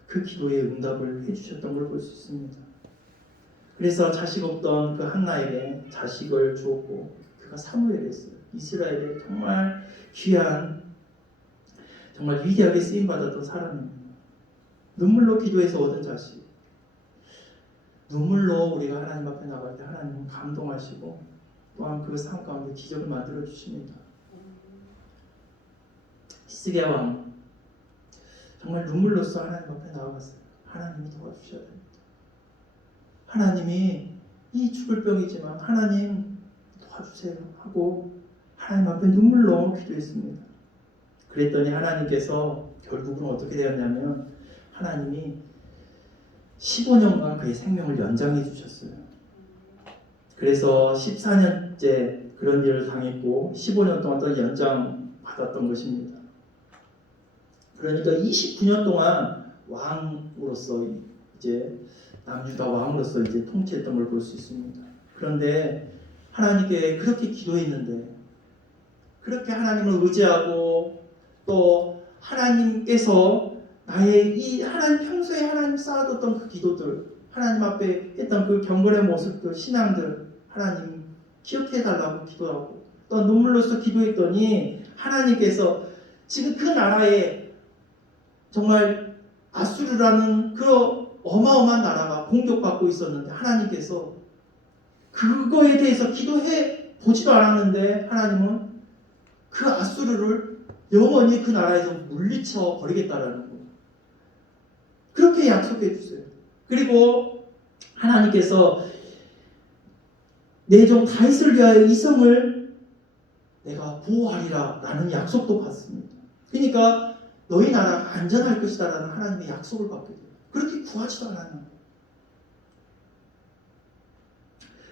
그 기도에 응답을 해주셨던 걸 볼 수 있습니다. 그래서 자식 없던 그 한나에게 자식을 주었고 그가 사무엘이 했어요. 이스라엘의 정말 귀한, 정말 위대하게 쓰임받았던 사람입니다. 눈물로 기도해서 얻은 자식. 눈물로 우리가 하나님 앞에 나갈 때 하나님은 감동하시고 또한 그 삶 가운데 기적을 만들어 주십니다. 히스기야 왕 정말 눈물로써 하나님 앞에 나아갔어요. 하나님이 도와주셔야 됩니다. 하나님이 이 죽을 병이지만 하나님 도와주세요 하고 하나님 앞에 눈물로 기도했습니다. 그랬더니 하나님께서 결국은 어떻게 되었냐면 하나님이 15년간 그의 생명을 연장해 주셨어요. 그래서 14년째 그런 일을 당했고 15년 동안 또 연장 받았던 것입니다. 그러니까 29년 동안 왕으로서 이제 남유다 왕으로서 이제 통치했던 걸 볼 수 있습니다. 그런데 하나님께 그렇게 기도했는데 그렇게 하나님을 의지하고 또 하나님께서 나의 이 하나님 평소에 하나님 쌓아뒀던 그 기도들, 하나님 앞에 했던 그 경건의 모습들, 신앙들 하나님 기억해 달라고 기도하고 또 눈물로써 기도했더니 하나님께서 지금 그 나라에 정말 아수르라는 그 어마어마한 나라가 공격받고 있었는데 하나님께서 그거에 대해서 기도해 보지도 않았는데 하나님은 그 아수르를 영원히 그 나라에서 물리쳐 버리겠다라는 거예요. 그렇게 약속해 주세요. 그리고 하나님께서 내 종 다윗을 위하여 이 성을 내가 보호하리라 라는 약속도 받습니다. 그러니까 너희 나라가 안전할 것이다 라는 하나님의 약속을 받게 돼요. 그렇게 구하지도 않았는 거예요.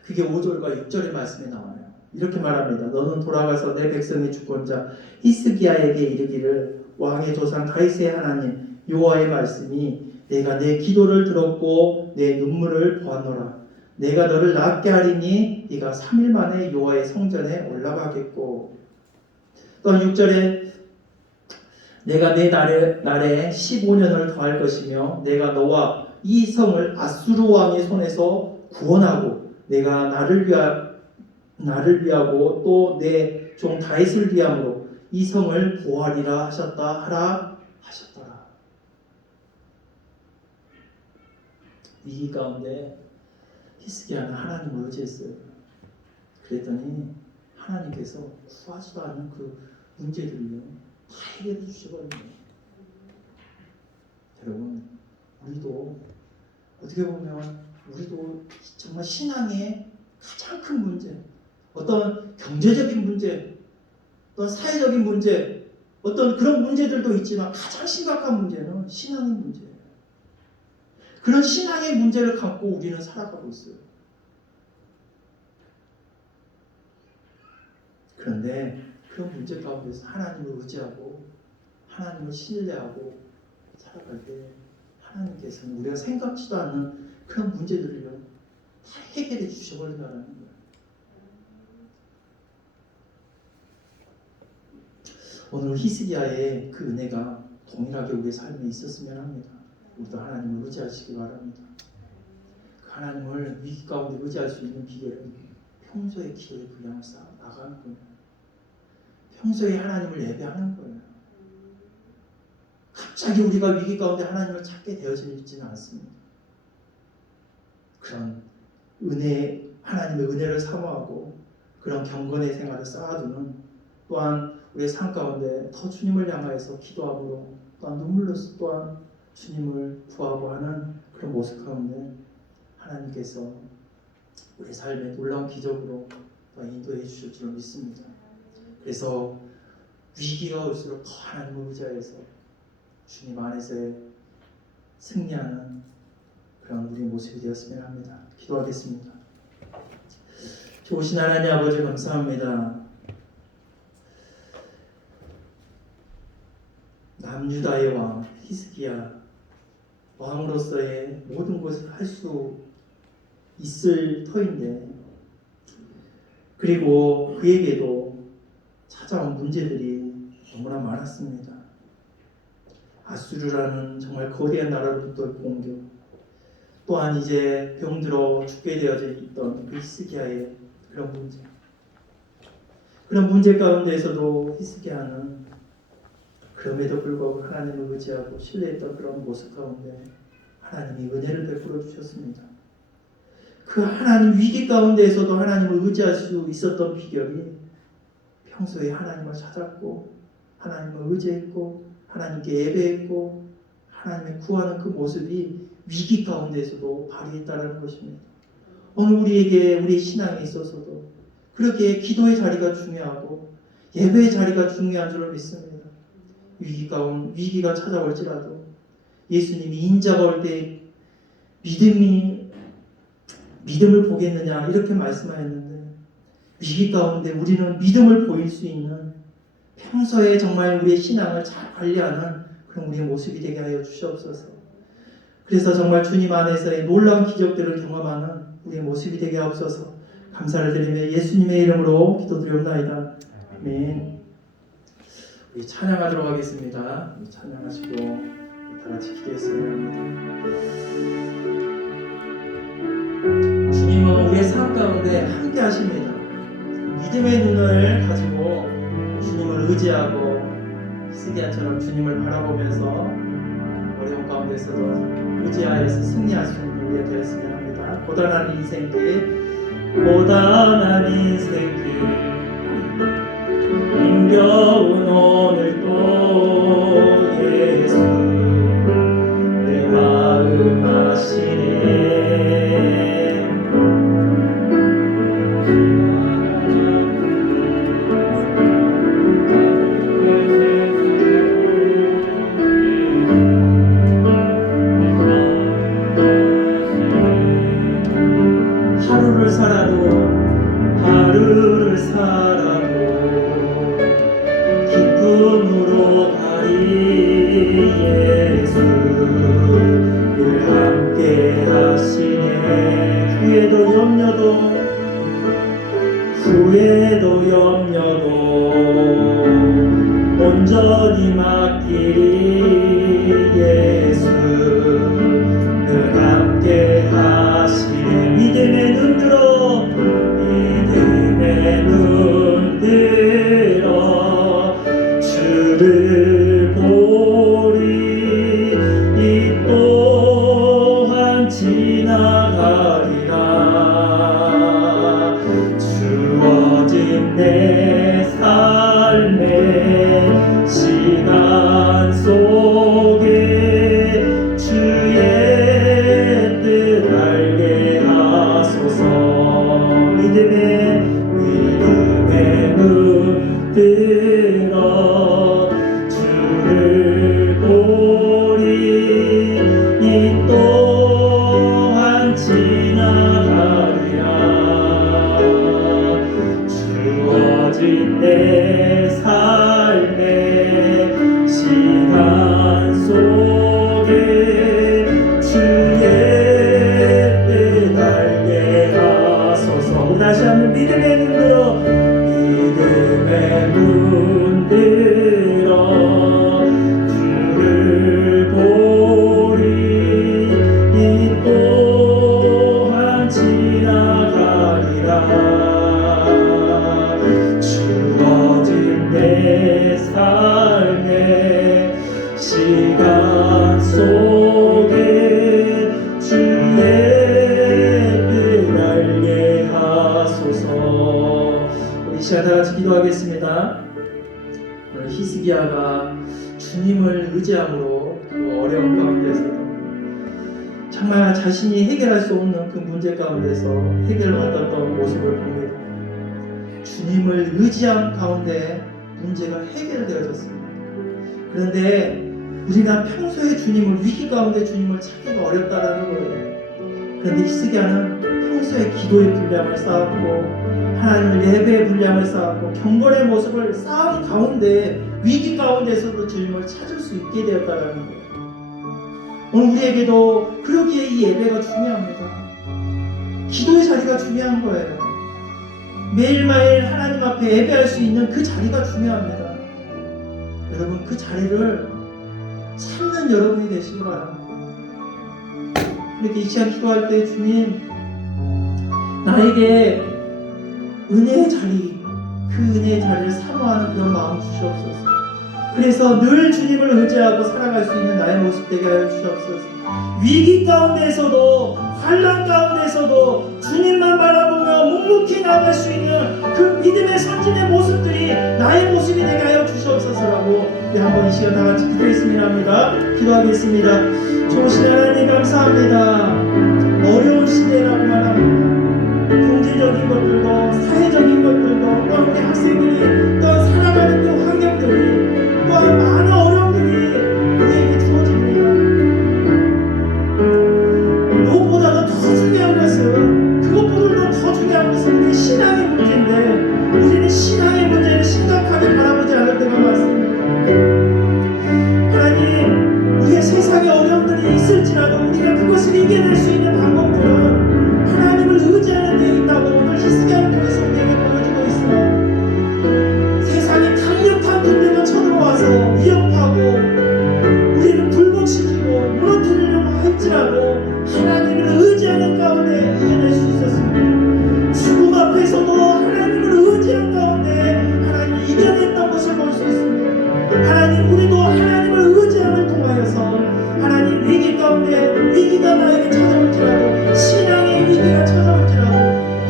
그게 5절과 6절의 말씀에 나와요. 이렇게 말합니다. 너는 돌아가서 내 백성의 주권자 히스기야에게 이르기를 왕의 조상 다윗의 하나님 여호와의 말씀이 내가 내 기도를 들었고 내 눈물을 보았노라. 내가 너를 낫게 하리니 네가 3일 만에 여호와의 성전에 올라가겠고. 또한 6절에 내가 내 날에 15년을 더할 것이며 내가 너와 이 성을 아수르 왕의 손에서 구원하고 내가 나를 위하고 또 내 종 다윗을 위함으로 이 성을 보호하리라 하셨더라. 위기 가운데 히스기야는 하나님을 의지했어요. 그랬더니 하나님께서 구하지도 않은 그 문제들을요 다 해결해 주셔버립니다. 여러분, 우리도 어떻게 보면 우리도 정말 신앙의 가장 큰 문제, 어떤 경제적인 문제, 어떤 사회적인 문제, 어떤 그런 문제들도 있지만 가장 심각한 문제는 신앙의 문제예요. 그런 신앙의 문제를 갖고 우리는 살아가고 있어요. 그런데 그런 문제 가운데서 하나님을 의지하고 하나님을 신뢰하고 살아갈 때 하나님께서는 우리가 생각지도 않은 그런 문제들을요 다 해결해 주셔버린다는 거예요. 오늘 히스기야의 그 은혜가 동일하게 우리의 삶에 있었으면 합니다. 우리도 하나님을 의지하시기 바랍니다. 그 하나님을 위기 가운데 의지할 수 있는 비결은 평소에 기도의 분량을 쌓아 나가는 거예요. 평소에 하나님을 예배하는 거예요. 갑자기 우리가 위기 가운데 하나님을 찾게 되어지지는 않습니다. 그런 은혜, 하나님의 은혜를 사모하고 그런 경건의 생활을 쌓아두는, 또한 우리의 삶 가운데 더 주님을 향하여서 기도함으로 또한 눈물로서 또한 주님을 구하고 하는 그런 모습 가운데 하나님께서 우리 삶에 놀라운 기적으로 인도해 주실 줄 믿습니다. 그래서 위기가 올수록 더 하나님을 의지하여서 주님 안에서의 승리하는 그런 우리의 모습이 되었으면 합니다. 기도하겠습니다. 좋으신 하나님 아버지 감사합니다. 남유다의 왕 히스기야 왕으로서의 모든 것을 할 수 있을 터인데, 그리고 그에게도 찾아온 문제들이 너무나 많았습니다. 아수르라는 정말 거대한 나라로부터 공격, 또한 이제 병들어 죽게 되어져 있던 그 히스기야의 그런 문제. 그런 문제 가운데에서도 히스기야는 그럼에도 불구하고 하나님을 의지하고 신뢰했던 그런 모습 가운데 하나님이 은혜를 베풀어 주셨습니다. 그 하나님 위기 가운데에서도 하나님을 의지할 수 있었던 비결이 평소에 하나님을 찾았고 하나님을 의지했고 하나님께 예배했고 하나님을 구하는 그 모습이 위기 가운데에서도 발휘했다는 것입니다. 오늘 우리에게 우리 신앙에 있어서도 그렇게 기도의 자리가 중요하고 예배의 자리가 중요한 줄을 믿습니다. 위기가 찾아올지라도 예수님이 인자가 올 때 믿음을 보겠느냐 이렇게 말씀하였는데 위기 가운데 우리는 믿음을 보일 수 있는 평소에 정말 우리의 신앙을 잘 관리하는 그런 우리의 모습이 되게 하여 주시옵소서. 그래서 정말 주님 안에서의 놀라운 기적들을 경험하는 우리의 모습이 되게 하옵소서. 감사를 드리며 예수님의 이름으로 기도드리옵나이다. 아멘. 우리 찬양하도록 하겠습니다. 찬양하시고 다 같이 기도했으면 합니다. 주님은 우리의 삶 가운데 함께 하십니다. 믿음의 눈을 가지고 주님을 의지하고 히스기야처럼 주님을 바라보면서 어려운 가운데서도 의지하여서 승리할 수 있는 우리가 되었으면 합니다. 고단한 인생길 힘겨운 오늘도 예수 내 마음 아시네. 하루를 살아도 기쁨으로 가리 예수 늘 함께 하시네. 후회도 염려도 온전히 맡기리 예수 늘 함께 하시네. 믿음의 눈 들어 주를 보리. 이 또한 지나가리라. 주어진 내 삶의 시간 속에 주의 뜻 알게 하소서. 믿음의 눈 들어 주를 보리. 이 또한 지나가리라. 주어진 내 삶의 시간 속에 주의 뜻 알게 하소서. 다시 한번 믿음의 눈 들어 눈 들어 주를 보리. 이 또한 지나가리라. 주어진 내 삶의 시간 속에 주의 뜻 알게 하소서. 우리 시간 다 같이 기도하겠습니다. 오늘 히스기야가 주님을 의지함으로 그 어려운 가운데서도 정말 자신이 해결할 수 없는 그 문제 가운데서 해결을 받았던 모습을 봅니다. 주님을 의지한 가운데 문제가 해결되어졌습니다. 그런데 우리가 평소에 주님을 위기 가운데 주님을 찾기가 어렵다라는 거예요. 그런데 히스기야는 평소에 기도의 분량을 쌓았고 하나님을 예배의 분량을 쌓았고 경건의 모습을 쌓은 가운데 위기 가운데서도 주님을 찾을 수 있게 되었다는 거예요. 오늘 우리에게도 그렇게 이 예배가 중요합니다. 기도의 자리가 중요한 거예요. 매일매일 하나님 앞에 예배할 수 있는 그 자리가 중요합니다. 여러분 그 자리를 찾는 여러분이 되시기 바랍니다. 이렇게 이 시간 기도할 때 주님 나에게 은혜의 자리, 그 은혜의 자리를 사모하는 그런 마음 주시옵소서. 그래서 늘 주님을 의지하고 살아갈 수 있는 나의 모습 되게 하여 주시옵소서. 위기 가운데서도 환난 가운데서도 주님만 바라보며 묵묵히 나아갈 수 있는 그 믿음의 선진의 모습들이 나의 모습이 되게 하여 주시옵소서라고 우리 한번 이 시간 다 같이 기도했으면 합니다. 기도하겠습니다. 좋으신 하나님 감사합니다. 어려운 시대라고만 합니다. 경제적인 것들도 사회적인 것들도 또한 우리 학생들이 또한 살아가는 그 환경들이 또한 많은 어려움들이 우리에게 주어집니다. 무엇보다도 더 중요한 것은 그것보다도 더 중요한 것은 우리 신앙의 문제인데 우리는 신앙의 문제를 심각하게 바라보지 않을 때가 많습니다. 하나님, 우리의 세상에 어려움들이 있을지라도 우리가 그것을 이겨낼 수 있는 방법들은 하나님을 의지하는 데 있다고 오늘 히스기야를 통해서 우리에게 보여주고 있습니다. 세상이 강력한 군대가 쳐들어와서 위협하고 우리를 굴복시키고 무너뜨리려고 할지라도 하나님을 의지하는 가운데 이겨낼 수 있었습니다. 죽음 앞에서도 하나님을 의지한 가운데 하나님을 이겨냈던 것을 볼 수 있습니다. 하나님, 우리도 하나님을 의지함을 통하여서 하나님 위기 가운데 위기가 나에게 찾아올지라도 신앙의 위기가 찾아올지라도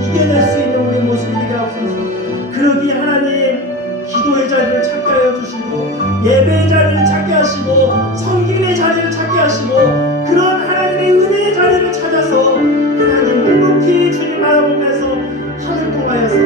이겨낼 수 있는 우리 모습이 되게 하옵소서. 그러기에 하나님 기도의 자리를 찾게 하여 주시고 예배의 자리를 찾게 하시고 섬김의 자리를 찾게 하시고 그런 하나님의 은혜의 자리를 찾아서 하나님 묵묵히 주님 바라보면서 하늘 통하여서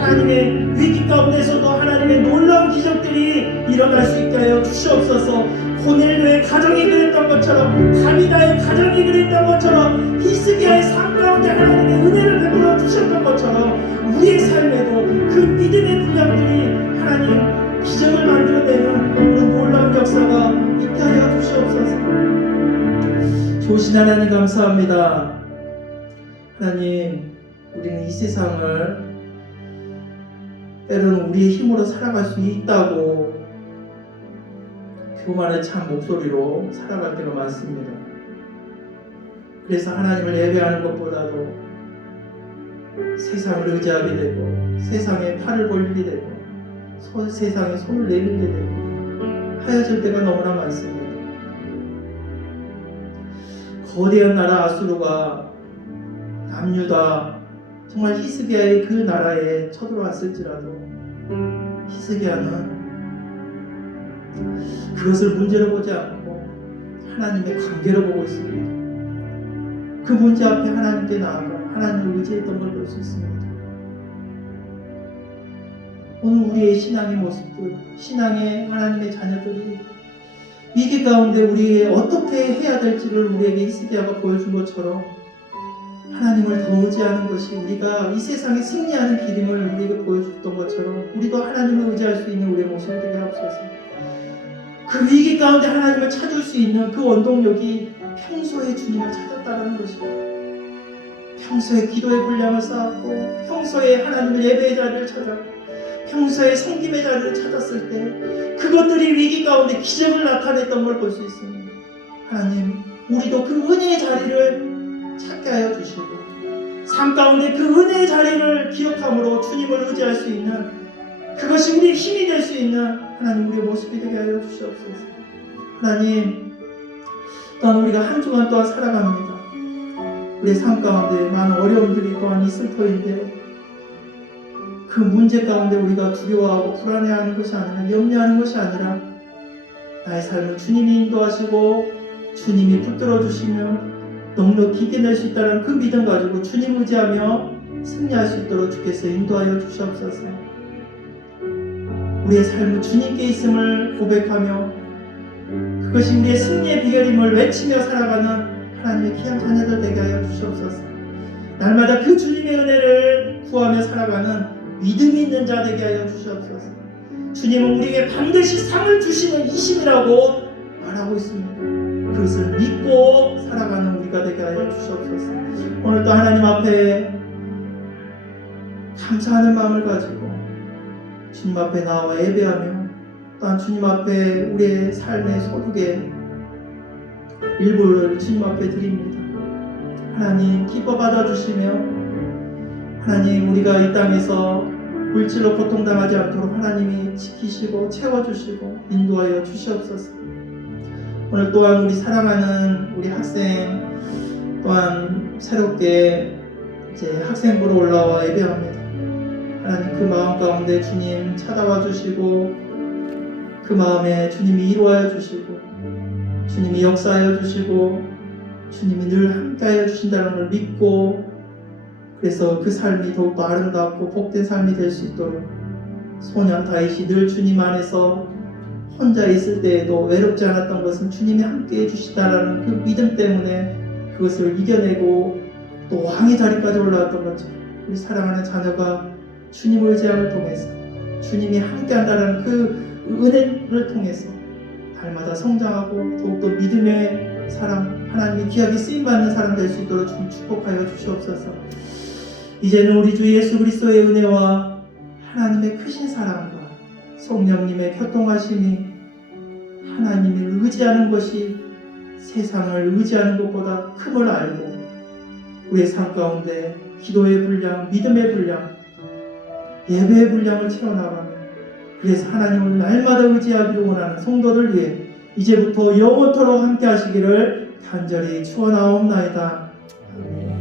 하나님의 위기 가운데서도 하나님의 놀라운 기적들이 일어날 수 있게 하여 주시옵소서. 고넬료의 가정이 그랬던 것처럼 다비다의 가정이 그랬던 것처럼 히스기야의 삶 가운데 하나님의 은혜를 베풀어 주셨던 것처럼 우리의 삶에도 그 믿음의 분량들이 하나님 기적을 만들어내는 그런 놀라운 역사가 있게 하여 주시옵소서. 좋으신 하나님 감사합니다. 하나님, 우리는 이 세상을 때로는 우리의 힘으로 살아갈 수 있다고 교만의 찬 목소리로 살아갈 때가 많습니다. 그래서 하나님을 예배하는 것보다도 세상을 의지하게 되고 세상에 팔을 벌리게 되고 세상에 손을 내밀게 되고 하여질 때가 너무나 많습니다. 거대한 나라 아수르가 남유다 정말 히스기야의 그 나라에 쳐들어왔을지라도 히스기야는 그것을 문제로 보지 않고 하나님의 관계로 보고 있습니다. 그 문제 앞에 하나님께 나아가 하나님을 의지했던 걸 볼 수 있습니다. 오늘 우리의 신앙의 모습들, 신앙의 하나님의 자녀들이 위기 가운데 우리의 어떻게 해야 될지를 우리에게 히스기야가 보여준 것처럼 하나님을 더 의지하는 것이 우리가 이 세상에 승리하는 길임을 우리에게 보여줬던 것처럼 우리도 하나님을 의지할 수 있는 우리의 모습이 되게 하옵소서. 그 위기 가운데 하나님을 찾을 수 있는 그 원동력이 평소에 주님을 찾았다는 것입니다. 평소에 기도의 분량을 쌓았고 평소에 하나님을 예배의 자리를 찾았고 평소에 섬김의 자리를 찾았을 때 그것들이 위기 가운데 기적을 나타냈던 걸 볼 수 있습니다. 하나님, 우리도 그 은혜의 자리를 찾게 하여 주시고 삶 가운데 그 은혜의 자리를 기억함으로 주님을 의지할 수 있는 그것이 우리의 힘이 될 수 있는 하나님 우리의 모습이 되게 하여 주시옵소서. 하나님, 또한 우리가 한 주간 또한 살아갑니다. 우리의 삶 가운데 많은 어려움들이 또한 있을 터인데 그 문제 가운데 우리가 두려워하고 불안해하는 것이 아니라 염려하는 것이 아니라 나의 삶을 주님이 인도하시고 주님이 붙들어 주시면 넉넉히 이겨낼 수 있다는 그 믿음 가지고 주님 의지하며 승리할 수 있도록 주께서 인도하여 주시옵소서. 우리의 삶은 주님께 있음을 고백하며 그것이 우리의 승리의 비결임을 외치며 살아가는 하나님의 귀한 자녀들 되게 하여 주시옵소서. 날마다 그 주님의 은혜를 구하며 살아가는 믿음이 있는 자 되게 하여 주시옵소서. 주님은 우리에게 반드시 상을 주시는 이심이라고 말하고 있습니다. 그것을 믿고 살아가는 우리가 되게 하여 주시옵소서. 오늘도 하나님 앞에 감사하는 마음을 가지고 주님 앞에 나와 예배하며 또한 주님 앞에 우리의 삶의 소득의 일부를 주님 앞에 드립니다. 하나님 기뻐 받아주시며 하나님 우리가 이 땅에서 물질로 고통당하지 않도록 하나님이 지키시고 채워주시고 인도하여 주시옵소서. 오늘 또한 우리 사랑하는 우리 학생 또한 새롭게 이제 학생부로 올라와 예배합니다. 하나님 그 마음 가운데 주님 찾아와 주시고 그 마음에 주님이 이루어야 주시고 주님이 역사하여 주시고 주님이 늘 함께하여 주신다는 걸 믿고 그래서 그 삶이 더욱더 아름답고 복된 삶이 될 수 있도록 소년 다윗이 늘 주님 안에서 혼자 있을 때에도 외롭지 않았던 것은 주님이 함께해 주시다라는 그 믿음 때문에 그것을 이겨내고 또 왕의 자리까지 올라왔던 것처럼 우리 사랑하는 자녀가 주님을 의지함을 통해서 주님이 함께한다는 그 은혜를 통해서 달마다 성장하고 더욱더 믿음의 사람 하나님이 귀하게 쓰임받는 사람 될 수 있도록 주님 축복하여 주시옵소서. 이제는 우리 주 예수 그리스도의 은혜와 하나님의 크신 사랑과 성령님의 교통하심이 하나님을 의지하는 것이 세상을 의지하는 것보다 큼을 알고 우리의 삶 가운데 기도의 분량, 믿음의 분량, 예배의 분량을 채워나가며 그래서 하나님을 날마다 의지하기를 원하는 성도들 위해 이제부터 영원토록 함께 하시기를 간절히 축원하옵나이다. 아멘.